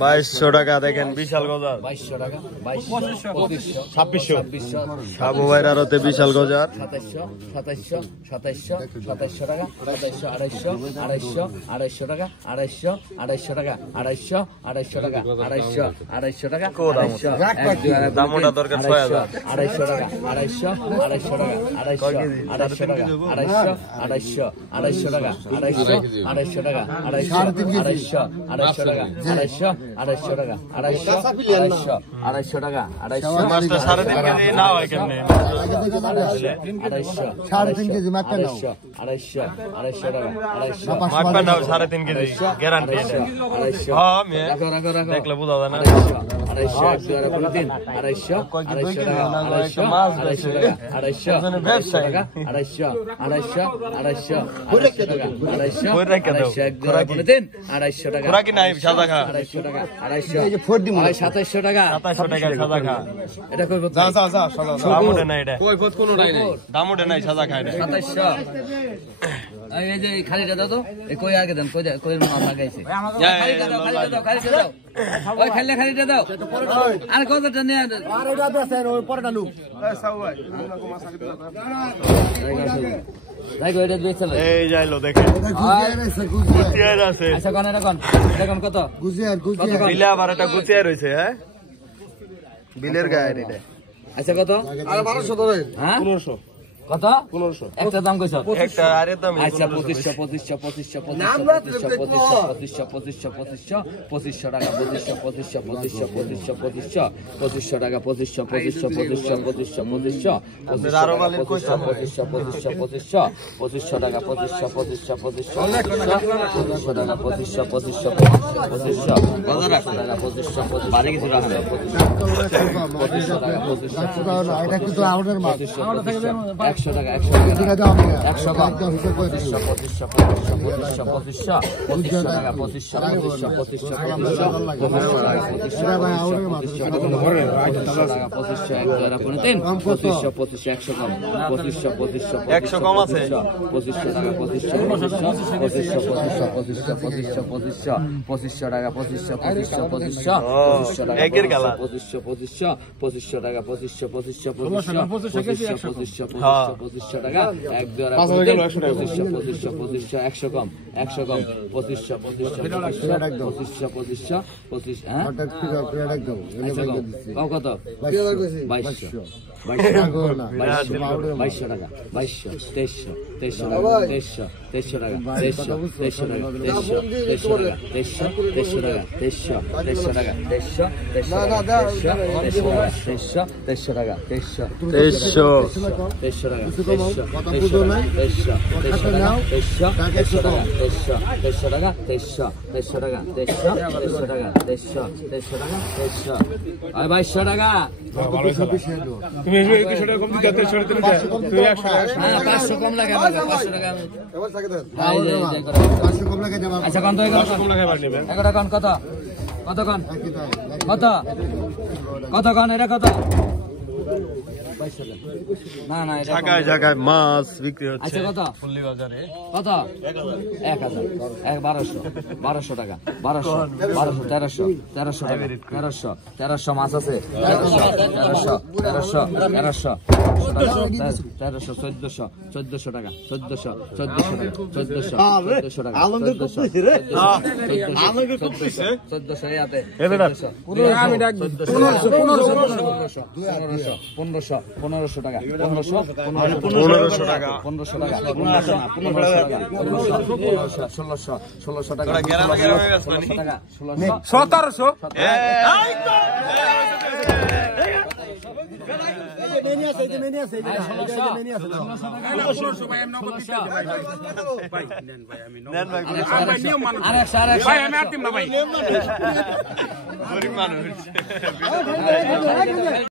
2200 টাকা দেখেন বিশাল গজার 2200 টাকা 2200 2600 সাবু ভাইয়ের আরতে বিশাল গজার 2700 2700 টাকা 2700 250 টাকা 250 টাকা 250 টাকা 250 টাকা 250 দামটা দরকার 6000 250 টাকা 250 টাকা 250 টাকা 250 টাকা 250 টাকা 250 টাকা 250 টাকা 250 টাকা 3.5 কেজি না হয় কেমনে 3.5 কেজি মাত্র নাও 250 টাকা 250 মাপা নাও 3.5 কেজি গ্যারান্টি এটা হ্যাঁ আমি দেখলে বুঝা যায় না 2700 টাকা সাদা খা এটা কই যা দাম ওঠে না এটা কই পথ কোনো নাই দাম ওঠে নাই সাদা খা এটা 2700 এই যে খালিটা দাও তো এই কই আগে দেন কই মাথা গাইছে খালিটা দাও ওই খালিটা দাও আর কতটা নিয়ে আর ওটা আছে ওর পরেটা লু দেখো এটা বেচে লই এই যাইলো দেখেন গুজিয়ার আছে আচ্ছা কোন এটা কোন কত গুজিয়ার বিলে আবার এটা গুজিয়ার হইছে হ্যাঁ বিলের গায়ে এটা আচ্ছা কত আর 1200 ধরে হ্যাঁ 1500 কত 1500 একটা দাম কইছ একটা আরে দাম আচ্ছা 2500 টাকা 2500 টাকা 100 টাকা 100 টাকা 100 কম 100 কম আছে 2500 টাকা 2500 টাকা 2500 একের গালা 2500 টাকা 2500 টাকা 1 2 2500 100 কম 2500 হ্যাঁ কত 2200 টাকা 2300 টাকা 2200 টাকা তুমি 2100 টাকা কম দিতে 2300 টাকা তুই 500 কম লাগে 500 টাকা এবার থাকে দেন 500 কম লাগে যাবে আচ্ছা কোন কম লাগে বার নেবেন এটা কোন কত কোন এটা কত না না এটা জায়গায় মাছ বিক্রি হচ্ছে আচ্ছা কত পল্লী বাজারে কত 1200 টাকা 1300 টাকা 1300 মাছ আছে 1300 টাকা 1400 টাকা 1400 ইয়াতে 1500 টাকা 1500 টাকা 1600 টাকা 1700 মানুষ